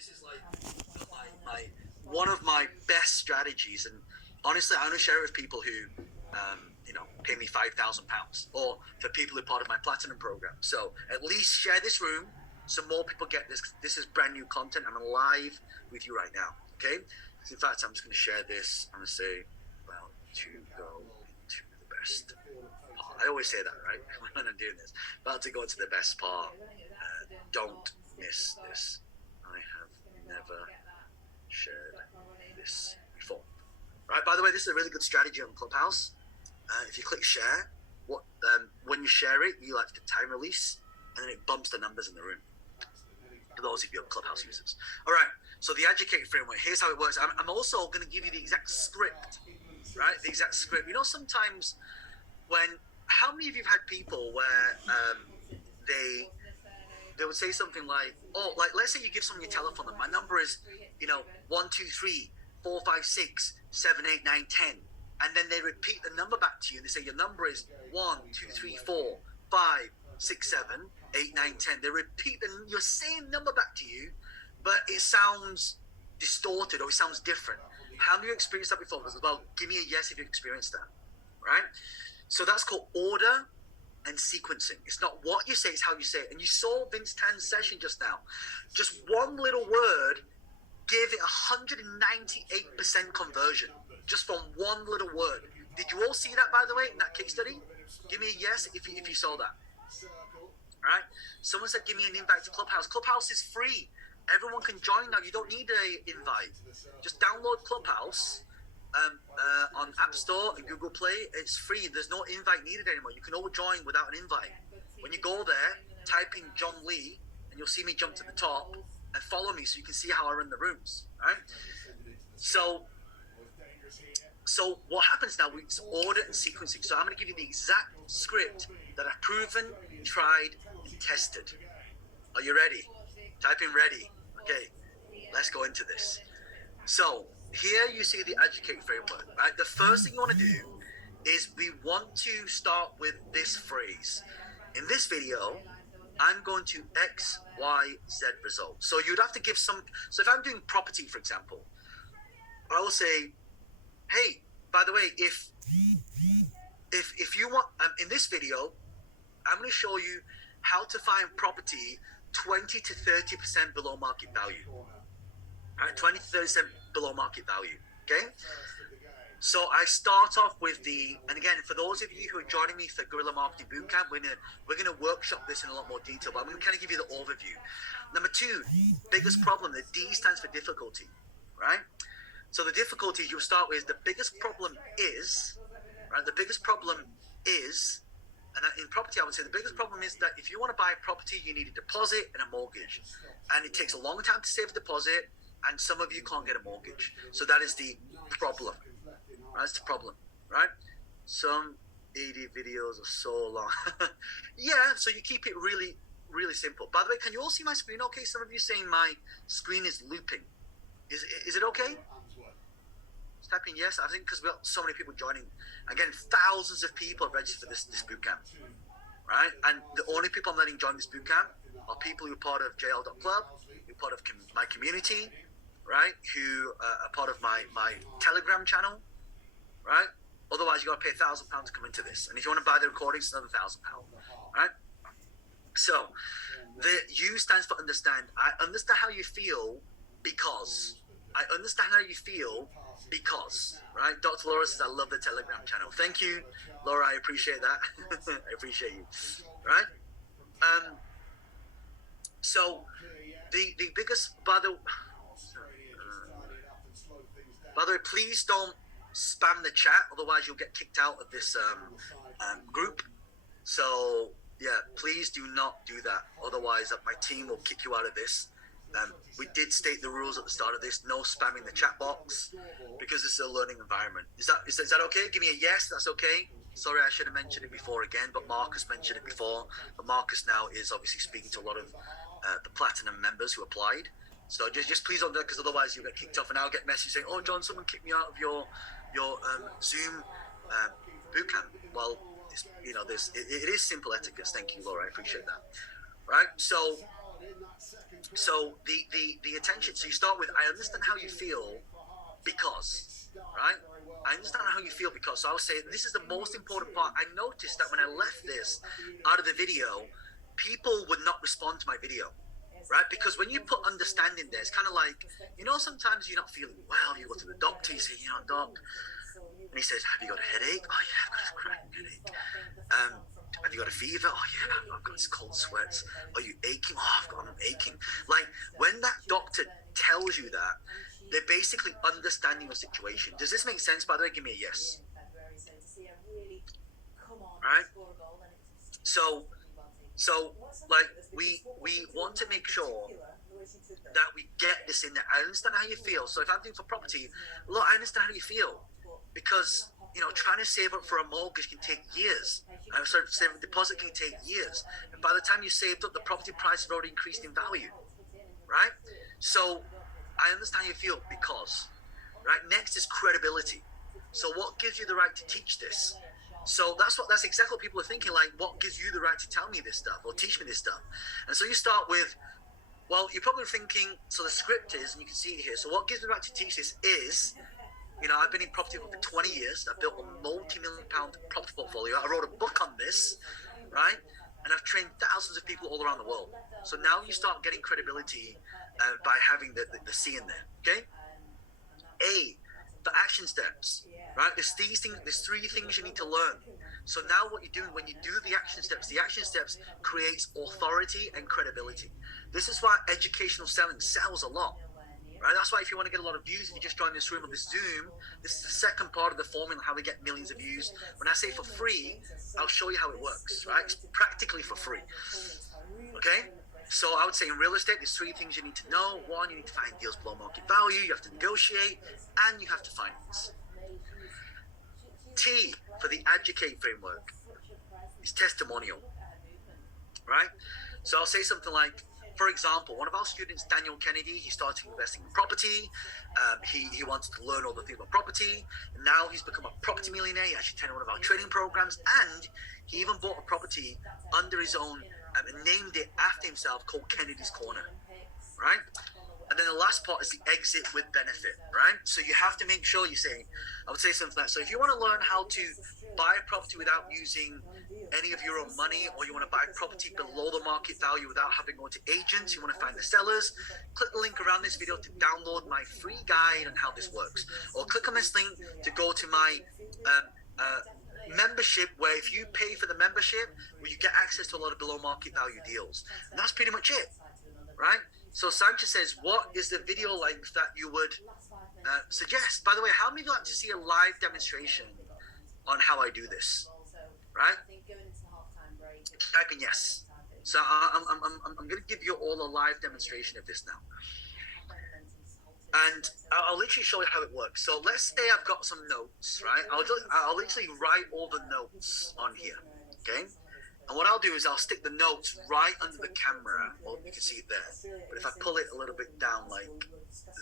This is like my one of my best strategies, and honestly, I want to share it with people who, pay me £5,000, or for people who are part of my platinum program. So at least share this room so more people get this. This is brand new content. I'm live with you right now. Okay. In fact, I'm just going to share this. I'm going to say, well, to go into the best part. I always say that, right? When I'm doing this, about to go into the best part. Don't miss this. I have never shared this before. Right. By the way, this is a really good strategy on Clubhouse. If you click share, when you share it, you like to time release, and then it bumps the numbers in the room. For those of you Clubhouse users. All right. So the educate framework. Here's how it works. I'm also going to give you the exact script. Right. The exact script. You know, sometimes how many of you have had people where they would say something like, oh, like let's say you give someone your telephone number. My number is, 1, 2, 3, 4, 5, 6, 7, 8, 9, 10. And then they repeat the number back to you. And they say your number is 1, 2, 3, 4, 5, 6, 7, 8, 9, 10. They repeat your same number back to you, but it sounds distorted or it sounds different. How many of you experienced that before? Well, give me a yes if you've experienced that, right? So that's called order and sequencing. It's not what you say, it's how you say it. And you saw Vince Tan's session just now. Just one little word gave it 198% conversion. Just from one little word. Did you all see that, by the way, in that case study? Give me a yes if you saw that. All right? Someone said, give me an invite to Clubhouse. Clubhouse is free. Everyone can join now. You don't need an invite. Just download Clubhouse on App Store and Google Play. It's free. There's no invite needed anymore. You can all join without an invite. When you go there, type in John Lee, and you'll see me jump to the top, and follow me so you can see how I run the rooms. All right? So what happens now is order and sequencing. So I'm going to give you the exact script that I've proven, tried, and tested. Are you ready? Type in ready. Okay, let's go into this. So here you see the educate framework, right? The first thing you want to do is we want to start with this phrase. In this video, I'm going to X, Y, Z result. So you'd have to give so if I'm doing property, for example, I will say, hey, by the way, if you want, in this video, I'm going to show you how to find property 20 to 30% below market value. All right, 20 to 30% below market value. Okay. So I start off with and again, for those of you who are joining me for Guerrilla Marketing Bootcamp, we're gonna workshop this in a lot more detail, but I'm gonna kind of give you the overview. Number 2, biggest problem. The D stands for difficulty, right? So the difficulty you'll start with, the biggest problem is, right? The biggest problem is, and in property I would say the biggest problem is that if you want to buy a property, you need a deposit and a mortgage, and it takes a long time to save a deposit, and some of you can't get a mortgage. So that is the problem. That's the problem, right? Some ED videos are so long. Yeah, so you keep it really, really simple. By the way, can you all see my screen okay? Some of you saying my screen is looping. Is it okay? Just type in yes. I think because we've got so many people joining. Again, thousands of people have registered for this bootcamp, right? And the only people I'm letting join this bootcamp are people who are part of JL.club, who are part of my community, right? Who are part of my Telegram channel, right? Otherwise, you got to pay £1,000 to come into this. And if you want to buy the recordings, it's another £1,000, right? So the U stands for understand. I understand how you feel because. I understand how you feel because, right? Dr. Laura says, I love the Telegram channel. Thank you, Laura. I appreciate that. I appreciate you, right? So the biggest, by the way, please don't spam the chat, otherwise you'll get kicked out of this group. So yeah, please do not do that, otherwise my team will kick you out of this. We did state the rules at the start of this: no spamming the chat box, because this is a learning environment. Is that okay? Give me a yes. That's okay. Sorry, I should have mentioned it before again, but Marcus mentioned it before. But Marcus now is obviously speaking to a lot of the platinum members who applied. So just please don't do that, because otherwise you'll get kicked off, and I'll get messages saying, "Oh, John, someone kicked me out of your Zoom bootcamp." Well, it is simple etiquette. Thank you, Laura. I appreciate that. Right. So So the attention. So you start with, I understand how you feel because, right? I understand how you feel because. So I'll say this is the most important part. I noticed that when I left this out of the video, people would not respond to my video, right? Because when you put understanding there, it's kind of like, sometimes you're not feeling well. You go to the doctor, you say, doc, and he says, have you got a headache? Oh yeah, I've got a cracking headache. Have you got a fever? Oh yeah, I've got this cold sweats. Are you aching? Oh, I'm aching. Like when that doctor tells you that, they're basically understanding your situation. Does this make sense? By the way, give me a yes. Right? So like we want to make sure that we get this in there. I understand how you feel. So if I'm doing for property, look, I understand how you feel because trying to save up for a mortgage can take years. Saving a deposit can take years, and by the time you saved up, the property price has already increased in value, right? So I understand how you feel because, right? Next is credibility. So what gives you the right to teach this? So that's exactly what people are thinking. Like, what gives you the right to tell me this stuff or teach me this stuff? And so you start with, well, you're probably thinking. So the script is, and you can see it here. So what gives me the right to teach this is, I've been in property for 20 years. I've built a multi-million-pound property portfolio. I wrote a book on this, right? And I've trained thousands of people all around the world. So now you start getting credibility by having the C in there, okay? A, the action steps, right? There's three things you need to learn. So now what you're doing when you do the action steps creates authority and credibility. This is why educational selling sells a lot. Right? That's why if you want to get a lot of views, if you just join this room or this Zoom, this is the second part of the formula, how we get millions of views. When I say for free, I'll show you how it works, right? It's practically for free. Okay? So I would say in real estate, there's three things you need to know. One, you need to find deals below market value, you have to negotiate, and you have to finance. T for the Educate framework is testimonial, right? So I'll say something like, for example, one of our students, Daniel Kennedy, he started investing in property. He wanted to learn all the things about property. And now he's become a property millionaire. He actually attended one of our training programs. And he even bought a property under his own and named it after himself called Kennedy's Corner, right? And then the last part is the exit with benefit, right? So you have to make sure you say, I would say something like that. So if you want to learn how to buy a property without using any of your own money, or you want to buy a property below the market value without having to go to agents, you want to find the sellers, click the link around this video to download my free guide on how this works. Or click on this link to go to my membership, where if you pay for the membership, where you get access to a lot of below market value deals. And that's pretty much it, right? So Sanchez says, what is the video length that you would suggest? By the way, how many of you like to see a live demonstration on how I do this? Right? Type in yes. So I'm going to give you all a live demonstration of this now. And I'll literally show you how it works. So let's say I've got some notes, right? I'll literally write all the notes on here, okay? And what I'll do is I'll stick the notes right under the camera. Well, you can see it there. But if I pull it a little bit down like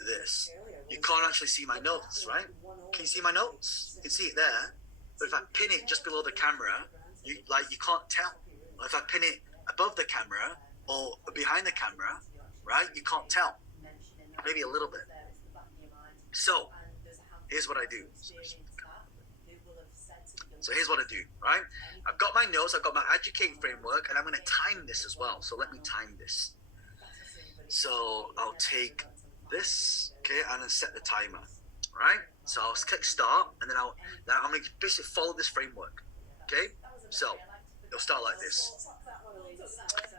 this, you can't actually see my notes, right? Can you see my notes? You can see it there. But if I pin it just below the camera, you can't tell. Or if I pin it above the camera or behind the camera, right? You can't tell. Maybe a little bit. So here's what I do. So here's what I do, right? I've got my notes, I've got my Educate framework, and I'm going to time this as well. So let me time this. So I'll take this, okay, and then set the timer, right? So I'll click start, and then I'm going to basically follow this framework, okay? So it'll start like this.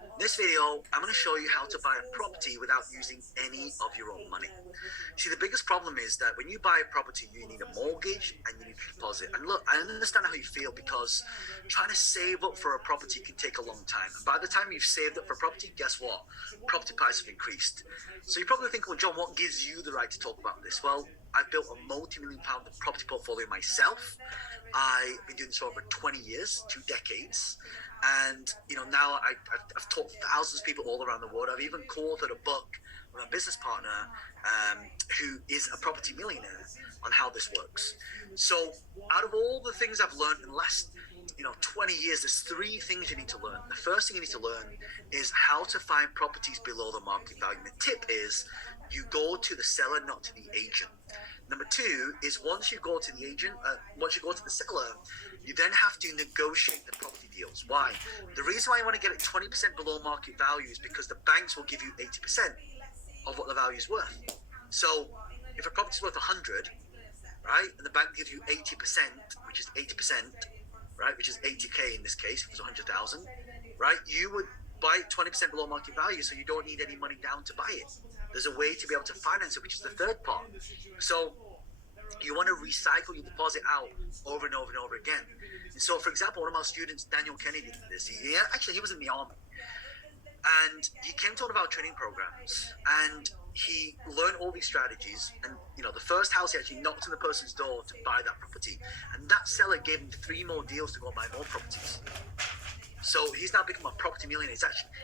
In this video, I'm going to show you how to buy a property without using any of your own money. See, the biggest problem is that when you buy a property, you need a mortgage and you need a deposit. And look, I understand how you feel, because trying to save up for a property can take a long time. And by the time you've saved up for a property, guess what? Property prices have increased. So you're probably thinking, well, John, what gives you the right to talk about this? Well, I've built a multi-million-pound property portfolio myself. I've been doing this for over 20 years, 2 decades. And, now I've taught thousands of people all around the world. I've even co-authored a book with a business partner who is a property millionaire on how this works. So out of all the things I've learned in the last 20 years, there's three things you need to learn. The first thing you need to learn is how to find properties below the market value. The tip is you go to the seller, not to the agent. Number two is once you go to the seller, you then have to negotiate the property deals. Why? The reason why you want to get it 20% below market value is because the banks will give you 80% of what the value is worth. So if a property is worth 100, right, and the bank gives you 80%, which is 80%, right, which is 80K in this case, if it's 100,000, right, you would buy it 20% below market value, so you don't need any money down to buy it. There's a way to be able to finance it, which is the third part. So you want to recycle your deposit out over and over and over again. And so, for example, one of my students, Daniel Kennedy, did this. He was in the army, and he came to one of our training programs, and he learned all these strategies. And the first house, he actually knocked on the person's door to buy that property, and that seller gave him 3 more deals to go buy more properties. So he's now become a property millionaire.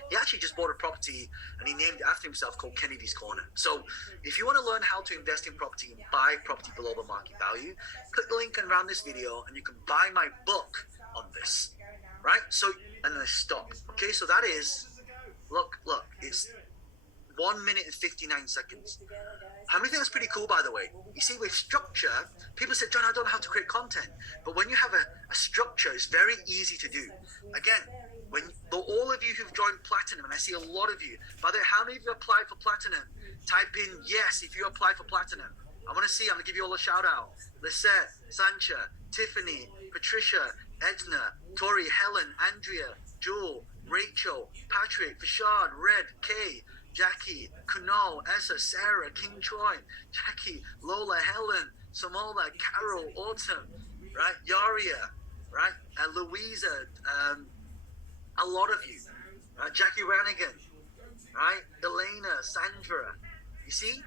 He actually just bought a property, and he named it after himself, called Kennedy's Corner. So if you want to learn how to invest in property and buy property below the market value, click the link around this video and you can buy my book on this, right? So, and then I stop. Okay, so that is, look, it's 1 minute and 59 seconds. How many think that's pretty cool, by the way? You see, with structure, people say, John, I don't know how to create content. But when you have a structure, it's very easy to do. Again, all of you who've joined Platinum, and I see a lot of you, by the way, how many of you applied for Platinum? Type in yes if you apply for Platinum. I want to see, I'm going to give you all a shout out. Lisette, Sancha, Tiffany, Patricia, Edna, Tori, Helen, Andrea, Jewel, Rachel, Patrick, Fashad, Red, Kay, Jackie, Kunal, Essa, Sarah, King Troy, Jackie, Lola, Helen, Samola, Carol, Autumn, right? Yaria, right? Louisa, a lot of you, right? Jackie Ranigan, right? Elena, Sandra. You see?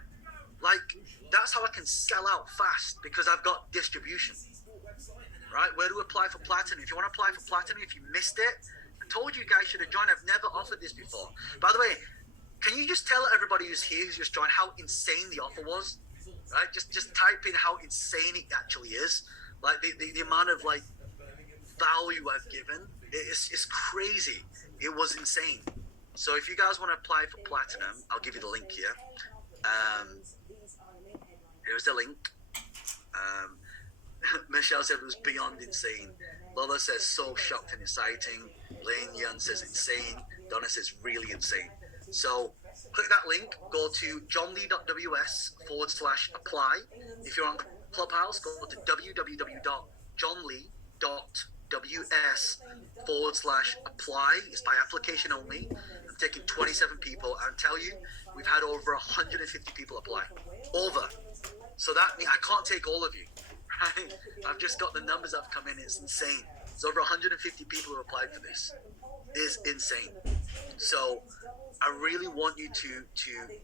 That's how I can sell out fast, because I've got distribution, right? Where to apply for Platinum? If you want to apply for Platinum, if you missed it, I told you guys should have joined. I've never offered this before. By the way, can you just tell everybody who's here, who's just joined, how insane the offer was? Right? Just type in how insane it actually is. The amount of value I've given, it's crazy. It was insane. So if you guys want to apply for Platinum, I'll give you the link here. Here's the link. Michelle said it was beyond insane. Lola says so shocked and exciting. Lane Yun says insane. Donna says really insane. So click that link, go to johnlee.ws/apply. If you're on Clubhouse, go to www.johnlee.ws/apply. It's by application only. I'm taking 27 people. I'll tell you, we've had over 150 people apply. Over. So that means I can't take all of you. Right? I've just got the numbers that have come in. It's insane. It's over 150 people who applied for this. It's insane. So I really want you to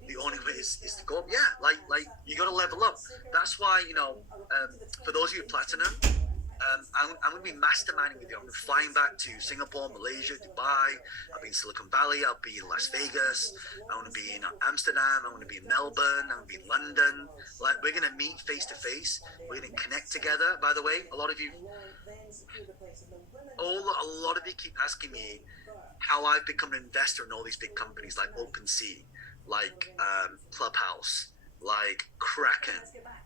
the only way is to go up. Yeah, like you got to level up. That's why, for those of you Platinum, I'm going to be masterminding with you. I'm flying back to Singapore, Malaysia, Dubai. I'll be in Silicon Valley. I'll be in Las Vegas. I'm going to be in Amsterdam. I'm going to be in Melbourne. I'm going to be in London. We're going to meet face to face. We're going to connect together. By the way, a lot of you keep asking me how I've become an investor in all these big companies like OpenSea, like Clubhouse, like Kraken,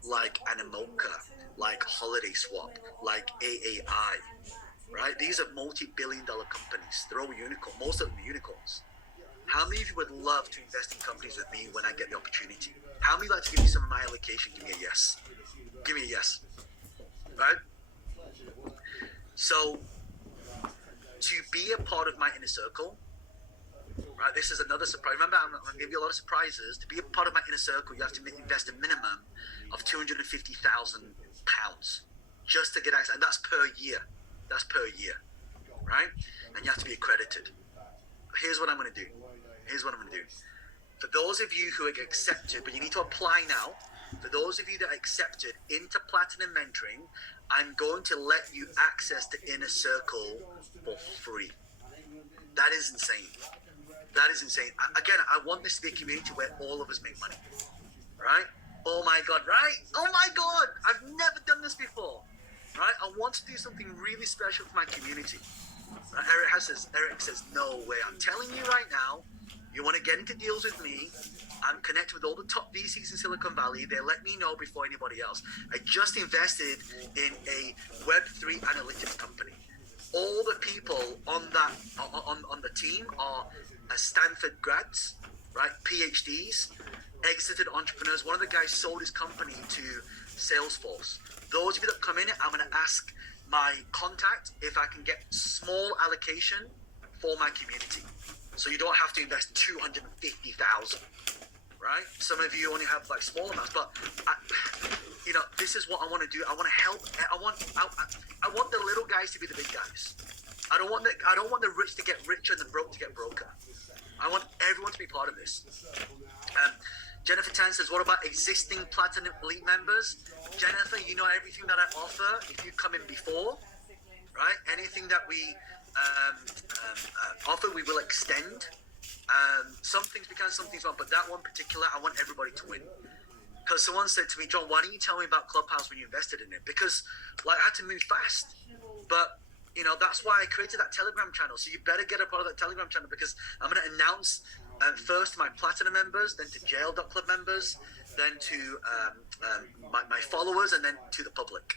like Animoca, like Holiday Swap, like AAI, right? These are multi-billion-dollar companies. They're all unicorn. Most of them are unicorns. How many of you would love to invest in companies with me when I get the opportunity? How many would like to give me some of my allocation? Give me a yes. Give me a yes. Right? So, to be a part of my inner circle, right? This is another surprise. Remember, I'm going to give you a lot of surprises. To be a part of my inner circle, you have to invest a minimum of £250,000 just to get access, and that's per year. That's per year, right? And you have to be accredited. Here's what I'm going to do. For those of you who are accepted, but you need to apply now. For those of you that are accepted into Platinum Mentoring, I'm going to let you access the inner circle for free. That is insane. That is insane. Again, I want this to be a community where all of us make money, right? Oh my God, right? Oh my God, I've never done this before. right? I want to do something really special for my community. Eric says, no way. I'm telling you right now, you want to get into deals with me. I'm connected with all the top VCs in Silicon Valley. They let me know before anybody else. I just invested in a Web3 analytics company. All the people on that on the team are Stanford grads, right? PhDs, exited entrepreneurs. One of the guys sold his company to Salesforce. Those of you that come in, I'm going to ask my contact if I can get small allocation for my community, so you don't have to invest 250,000. Right? Some of you only have like small amounts, but this is what I want to do. I want to help. I want the little guys to be the big guys. I don't want the rich to get richer and the broke to get broker. I want everyone to be part of this. Jennifer Tan says, what about existing Platinum Elite members? Jennifer, you know everything that I offer. If you come in before, right? Anything that we offer, we will extend. Some things we can, some things not, but that one particular, I want everybody to win. Because someone said to me, John, why didn't you tell me about Clubhouse when you invested in it? Because I had to move fast. But that's why I created that Telegram channel. So you better get a part of that Telegram channel, because I'm going to announce first to my Platinum members, then to JL.club members, then to my followers, and then to the public.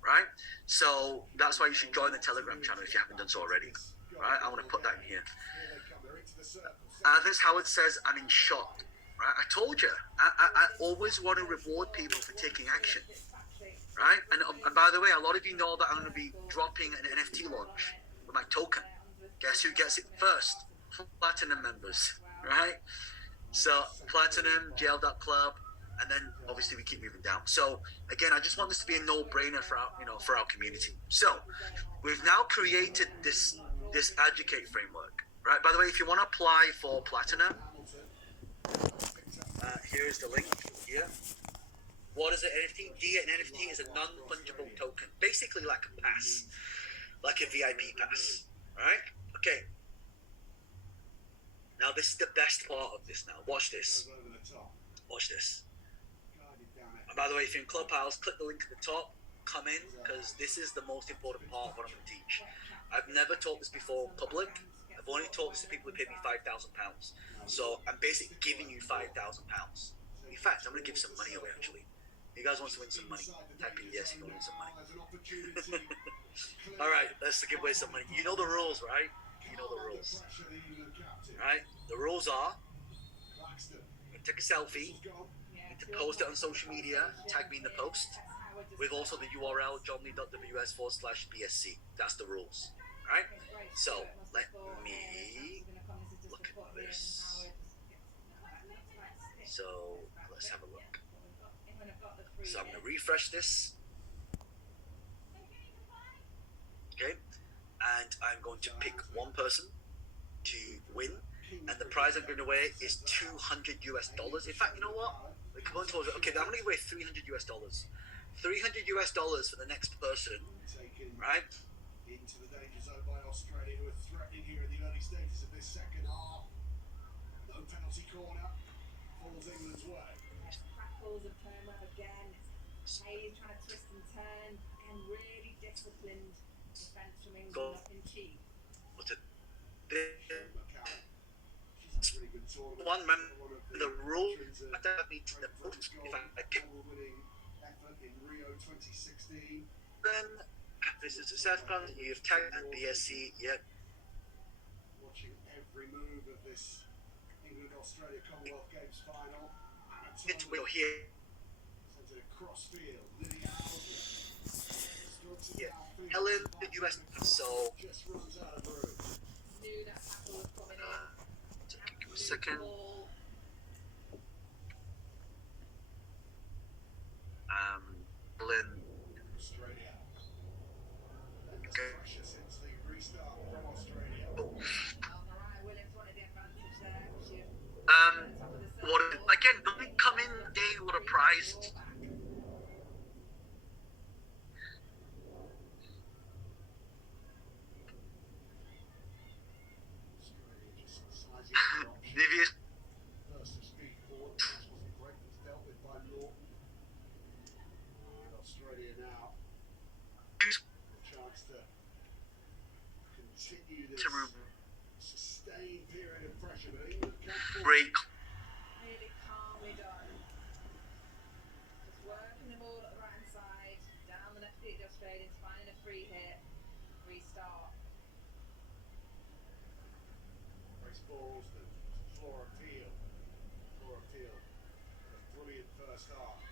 Right? So that's why you should join the Telegram channel if you haven't done so already. Right? I want to put that in here. This Howard says, I'm in shock. Right? I told you, I always want to reward people for taking action. Right? And by the way, a lot of you know that I'm going to be dropping an NFT launch with my token. Guess who gets it first? Platinum members. Right? So Platinum, JL.club, and then obviously we keep moving down. So again, I just want this to be a no-brainer for our community. So we've now created this Educate framework. Right. By the way, if you want to apply for Platinum, here's the link here. What is an NFT? An NFT is a non-fungible token, basically like a pass, like a VIP pass. Right? Okay. Now this is the best part of this. Now watch this. Watch this. And by the way, if you're in Clubhouse, click the link at the top. Come in, because this is the most important part of what I'm going to teach. I've never taught this before in public. I've only taught this to people who paid me £5,000. So I'm basically giving you £5,000. In fact, I'm going to give some money away, actually. If you guys want to win some money, type in yes if you want to win some money. All right, let's give away some money. You know the rules, right? You know the rules. Right? The rules are, you take a selfie, you need to post it on social media, tag me in the post, with also the URL, johnlee.ws/BSC. That's the rules. Right? So let me look at this. So let's have a look. So I'm going to refresh this. Okay. And I'm going to pick one person to win. And the prize I'm giving away is $200 US. In fact, you know what? Come on towards it. Okay, I'm going to give away $300 US. $300 US for the next person. Right? Into the danger zone by Australia, who are threatening here in the early stages of this second half. No penalty corner falls England's way. Crackles of turmoil again. Hayes trying to twist and turn, and really disciplined defence from England up in cheek. One remember the rule. I don't need the rules. If I pick in Rio 2016. Then this is a South Plan. You've tagged and BSC. Yep. Watching every move of this England-Australia Commonwealth Games final. It will here. Sent it across field. Lydia Yeah. Helen, the US. So. Just runs out of room. Knew that tackle was coming in. Give me a second. Helen. Australia. Okay. Pressure since the restart from Australia. Mariah Williams wanted the advantage there. She What again? Don't we come in day with a prize? Devious. First to speed forward, pass wasn't great, was dealt with by Norton. And Australia now looks to continue this To sustained period of pressure, but England come break. Really calmly done. Just working the ball at the right hand side, down the left feet of the Australians, finding a free hit, restart. Race balls to Flora Peel. Flora Peel had a brilliant first half.